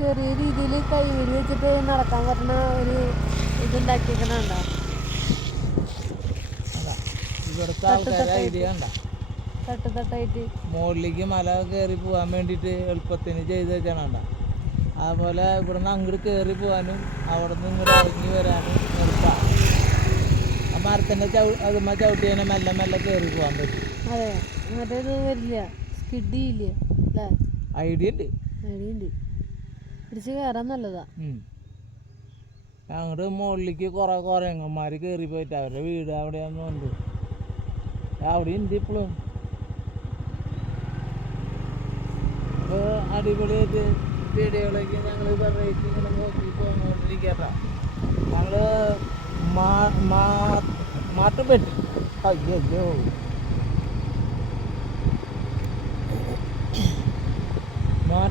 ചെറിയ രീതിയിൽ കൈവരി വെച്ചിട്ട് നടക്കാൻ പറ്റുന്ന ഒരു ഇതുണ്ടാക്കിയിരിക്കണണ്ട അതാ ഇവിടുത്തെ ആൾക്കാരെ ഐഡിയ കണ്ട. തട്ട് തട്ടായിട്ട് മുകളിലേക്ക് മല കയറി പോകാൻ വേണ്ടിയിട്ട് എളുപ്പത്തിന് ചെയ്ത് വെച്ചാണ് അതുപോലെ ഇവിടുന്ന് അങ്ങോട്ട് കയറി പോകാനും അവിടെ നിന്ന് ഇങ്ങോട്ട് ഇറങ്ങി വരാനും എളുപ്പമാണ് ആ മരത്തിന്റെ ചവി അതുമ്മ ചവിട്ടി തന്നെ മെല്ലെ മെല്ലെ കയറി പോകാൻ പറ്റും. അതെ മറ്റേ ഇത് വരില്ല സ്കിഡ് ഇല്ല അല്ലേ ഐഡിയ ഉണ്ട്. അങ്ങോട്ട് മുകളിലേക്ക് കുറെ കുറേങ്ങന്മാർ കയറി പോയിട്ട് അവരുടെ വീട് അവിടെയാന്ന് ഉണ്ട് അവിടെ ഉണ്ട് ഇപ്പോഴും അപ്പോൾ അടിപൊളിയായിട്ട് വീഡിയോകളൊക്കെ ഞങ്ങൾ വെറൈറ്റി ഇങ്ങനെ നോക്കി പോകൊണ്ടിരിക്കട്ടാ ഞങ്ങൾ മാട്ടുപെട്ടി. അയ്യോ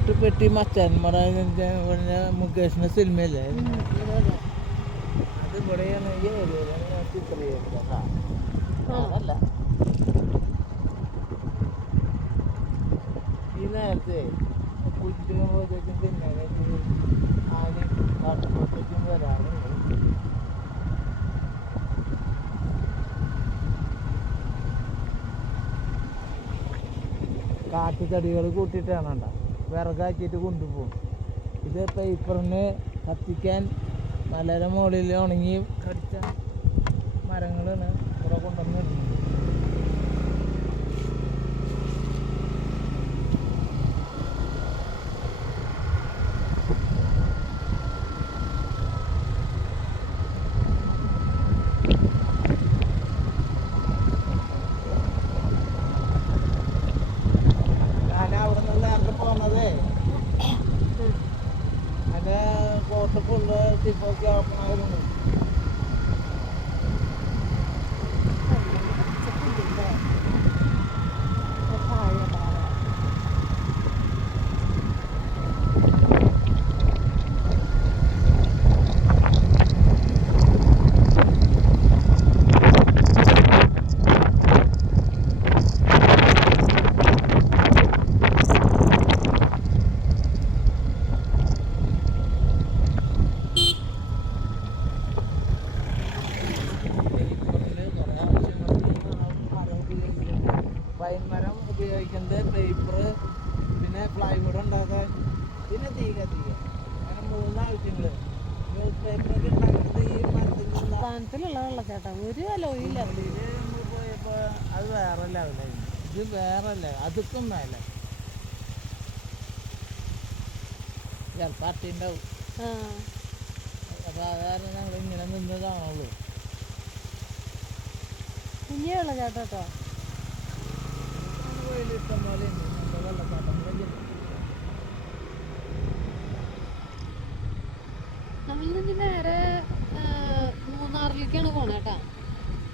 മാട്ടുപെട്ടി മച്ചാൻ നമ്മുടെ മുകേഷിന്റെ സിനിമയില്ലേ? അത് ഇവിടെയാണ് ചിത്രീകരിക്കുന്നത് ഈ നേരത്തെ കുറ്റുമ്പോഴത്തേക്കും പിന്നെ ആദ്യം കാട്ടുമ്പോഴത്തേക്കും വരാനുണ്ട് കാട്ടുചെടികൾ കൂട്ടിയിട്ടാണ് കണ്ട വിറകാക്കിയിട്ട് കൊണ്ടുപോകും. ഇത് പേപ്പറിന് കത്തിക്കാൻ മലയുടെ മുകളിൽ ഉണങ്ങി കടിച്ച മരങ്ങളാണ്. പിന്നെ തീക തീക അങ്ങനെ മൂന്ന് ആവശ്യങ്ങൾ ന്യൂസ് പേപ്പറൊക്കെ ഉണ്ടാക്കുന്നത് ഈ മരത്തിൽ നിന്ന് സ്ഥാനത്തിലുള്ള വെള്ളച്ചാട്ടം ഒരു അലോയില്ല ഇതിൽ നമ്മൾ പോയപ്പോ അത് വേറെ ഇത് വേറെ ലെവൽ അതുക്കും മേലെ. ചിലപ്പോൾ ആ. അപ്പോൾ അതാണ് ഞങ്ങൾ ഇങ്ങനെ നിന്ന് കാണുള്ളൂ കേട്ടോ വെയിൽ ഇഷ്ടം പോലെ ഉണ്ട്. വെള്ളച്ചാട്ടം നമ്മളിന്ന് നേരെ മൂന്നാറിലേക്കാണ് പോണേ കേട്ടാ.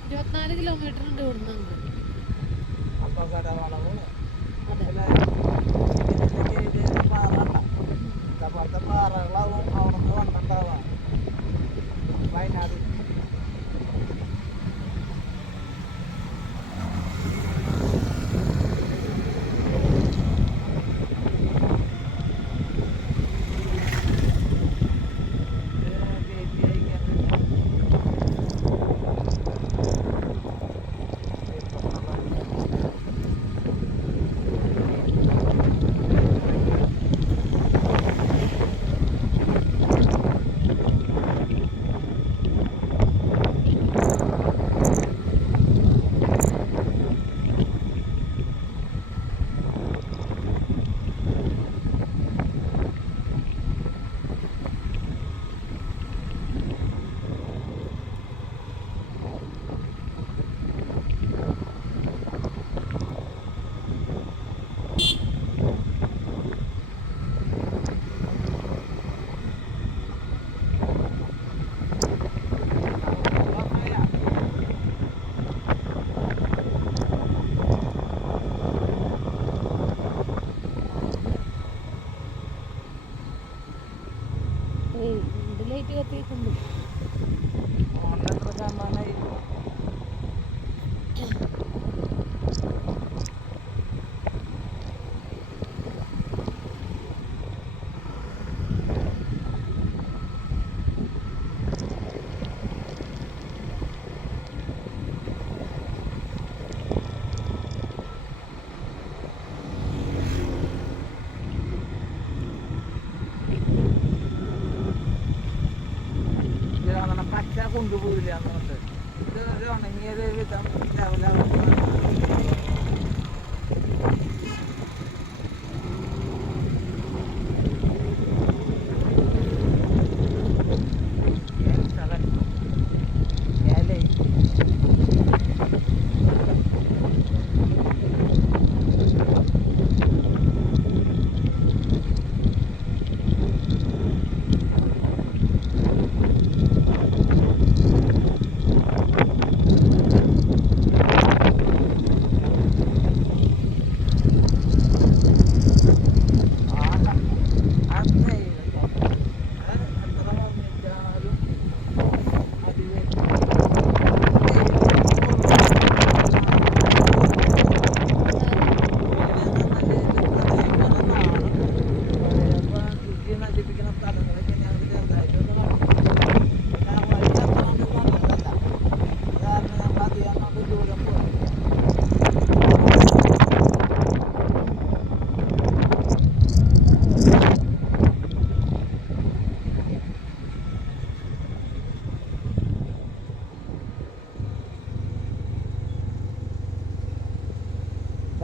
ഇരുപത്തിനാല് കിലോമീറ്റർ ഉണ്ട് ഇവിടുന്ന് അങ്ങ്. പാറകളാവും അവിടെ നിന്ന് വന്നിട്ടുണ്ടാവാം വയനാട് കൊണ്ടുപോയില്ല അങ്ങോട്ട് ഇത് ഉണങ്ങിയത് വിധം ലെവലാവുമ്പോൾ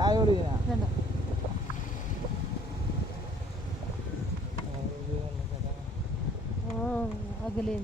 ചായ കുടിക്കണ വേണ്ട ആ അകലെ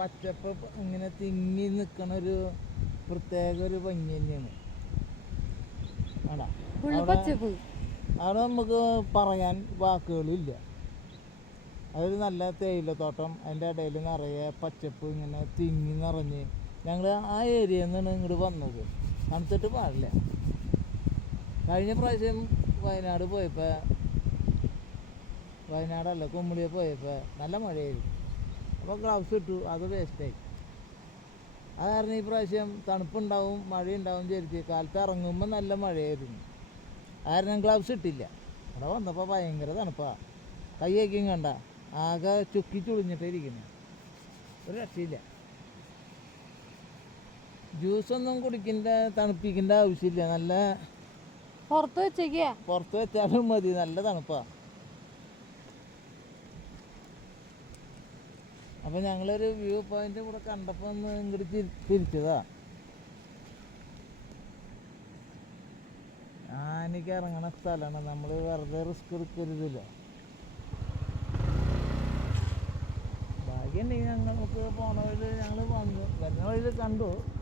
പച്ചപ്പ് ഇങ്ങനെ തിങ്ങി നിൽക്കണ ഒരു പ്രത്യേക ഒരു ഭംഗി തന്നെയാണ്. അവിടെ നമുക്ക് പറയാൻ വാക്കുകളില്ല അതൊരു നല്ല തേയിലത്തോട്ടം അതിന്റെ ഇടയിൽ നിറയെ പച്ചപ്പ് ഇങ്ങനെ തിങ്ങി നിറഞ്ഞ് ഞങ്ങൾ ആ ഏരിയയിൽ നിന്നാണ് ഇങ്ങോട്ട് വന്നത്. തണുത്തിട്ട് പാടില്ല. കഴിഞ്ഞ പ്രാവശ്യം വയനാട് പോയപ്പോൾ വയനാടല്ല കുമ്മിളിയെ പോയപ്പോൾ നല്ല മഴയായിരുന്നു. അപ്പോൾ ഗ്ലൗസ് ഇട്ടു. അത് വേസ്റ്റായി അത് കാരണം ഈ പ്രാവശ്യം തണുപ്പുണ്ടാവും മഴയുണ്ടാവും വിചാരിച്ച് കാലത്ത് ഇറങ്ങുമ്പോൾ നല്ല മഴയായിരുന്നു. കാരണം ഗ്ലൗസ് ഇട്ടില്ല. അവിടെ വന്നപ്പോൾ ഭയങ്കര തണുപ്പാ. കൈയൊക്കെയും കണ്ട. ആകെ ചുക്കി ചുളിഞ്ഞിട്ടേ ഇരിക്കുന്നു. ഒരു രക്ഷയില്ല. ജ്യൂസൊന്നും കുടിക്കേണ്ട തണുപ്പിക്കേണ്ട ആവശ്യമില്ല. നല്ല പുറത്ത് വെച്ചേക്കാ പുറത്ത് വെച്ചാലും മതി. നല്ല തണുപ്പാ. അപ്പോൾ ഞങ്ങളൊരു വ്യൂ പോയിന്റ് കൂടെ കണ്ടപ്പോൾ ഒന്ന് ഇങ്ങോട്ട് തിരി- തിരിച്ചതാ. ആനയ്ക്ക് ഇറങ്ങണ സ്ഥലമാണ് നമ്മൾ വെറുതെ റിസ്ക് എടുക്കരുതല്ലോ. ഭാഗ്യം ഉണ്ടെങ്കിൽ ഞങ്ങൾക്ക് പോണ വഴി ഞങ്ങൾ വന്നു. വരുന്ന വഴിയിൽ കണ്ടു.